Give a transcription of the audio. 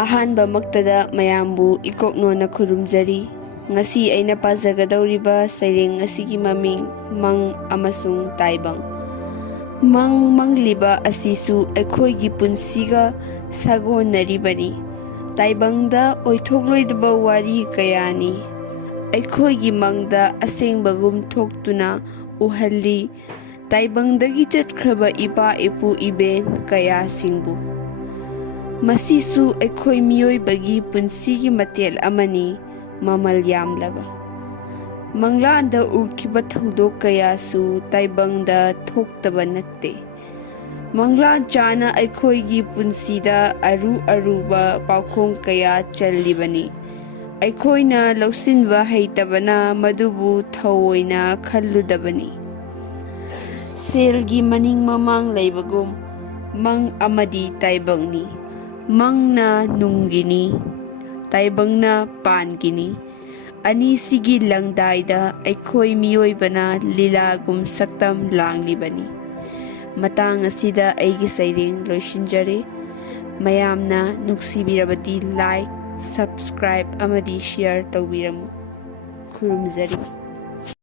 ꯑꯍꯥꯟꯕꯃꯛꯇꯗ ꯃꯌꯥꯝꯕꯨ ꯏꯀꯣꯛꯅꯣꯟꯅ ꯈꯨꯔꯨꯝꯖꯔꯤ꯫ ꯉꯁꯤ ꯑꯩꯅ ꯄꯥꯖꯒꯗꯧꯔꯤꯕ ꯁꯩꯔꯦꯡ ꯑꯁꯤꯒꯤ ꯃꯃꯤꯡ ꯃꯪ ꯑꯃꯁꯨꯡ ꯇꯥꯏꯕꯪ꯫ ꯃꯪ ꯃꯪꯂꯤꯕ ꯑꯁꯤꯁꯨ ꯑꯩꯈꯣꯏꯒꯤ ꯄꯨꯟꯁꯤꯒ ꯁꯥꯒꯣꯟꯅꯔꯤꯕꯅꯤ꯫ ꯇꯥꯏꯕꯪꯗ ꯑꯣꯏꯊꯣꯛꯂꯣꯏꯗꯕ ꯋꯥꯔꯤ ꯀꯌꯥꯅꯤ ꯑꯩꯈꯣꯏꯒꯤ ꯃꯪꯗ ꯑꯁꯦꯡꯕꯒꯨꯝ ꯊꯣꯛꯇꯨꯅ ꯎꯍꯜꯂꯤ ꯇꯥꯏꯕꯪꯗꯒꯤ ꯆꯠꯈ꯭ꯔꯕ ꯏꯄꯥ ꯏꯄꯨ ꯏꯕꯦꯟ ꯀꯌꯥꯁꯤꯡꯕꯨ꯫ ꯃꯁꯤꯁꯨ ꯑꯩꯈꯣꯏ ꯃꯤꯑꯣꯏꯕꯒꯤ ꯄꯨꯟꯁꯤꯒꯤ ꯃꯊꯦꯜ ꯑꯃꯅꯤ ꯃꯃꯜ ꯌꯥꯝꯂꯕ꯫ ꯃꯪꯂꯥꯟꯗ ꯎꯈꯤꯕ ꯊꯧꯗꯣꯛ ꯀꯌꯥꯁꯨ ꯇꯥꯏꯕꯪꯗ ꯊꯣꯛꯇꯕ ꯅꯠꯇꯦ꯫ ꯃꯪꯂꯥꯟ ꯆꯥꯅ ꯑꯩꯈꯣꯏꯒꯤ ꯄꯨꯟꯁꯤꯗ ꯑꯔꯨ ꯑꯔꯨꯕ ꯄꯥꯎꯈꯣꯡ ꯀꯌꯥ ꯆꯜꯂꯤꯕꯅꯤ꯫ ꯑꯩꯈꯣꯏꯅ ꯂꯧꯁꯤꯟꯕ ꯍꯩꯇꯕꯅ ꯃꯗꯨꯕꯨ ꯊꯑꯣꯏꯅ ꯈꯜꯂꯨꯗꯕꯅꯤ꯫ ꯁꯦꯜꯒꯤ ꯃꯅꯤꯡ ꯃꯃꯥꯡ ꯂꯩꯕꯒꯨꯝ ꯃꯪ ꯑꯃꯗꯤ ꯇꯥꯏꯕꯪꯅꯤ꯫ ꯃꯪꯅ ꯅꯨꯡꯒꯤꯅꯤ, ꯇꯥꯏꯕꯪꯅ ꯄꯥꯟꯒꯤꯅꯤ꯫ ꯑꯅꯤꯁꯤꯒꯤ ꯂꯪꯗꯥꯏꯗ ꯑꯩꯈꯣꯏ ꯃꯤꯑꯣꯏꯕꯅ ꯂꯤꯂꯥꯒꯨꯝ ꯁꯛꯇꯝ ꯂꯥꯡꯂꯤꯕꯅꯤ꯫ ꯃꯇꯥꯡ ꯑꯁꯤꯗ ꯑꯩꯒꯤ ꯁꯩꯔꯦꯡ ꯂꯣꯏꯁꯤꯟꯖꯔꯦ꯫ ꯃꯌꯥꯝꯅ ꯅꯨꯡꯁꯤꯕꯤꯔꯕꯗꯤ ꯂꯥꯏꯛ, ꯁꯕꯁꯀ꯭ꯔꯥꯏꯕ ꯑꯃꯗꯤ ꯁꯤꯌꯔ ꯇꯧꯕꯤꯔꯝꯃꯨ꯫ ꯈꯨꯔꯨꯝꯖꯔꯤ꯫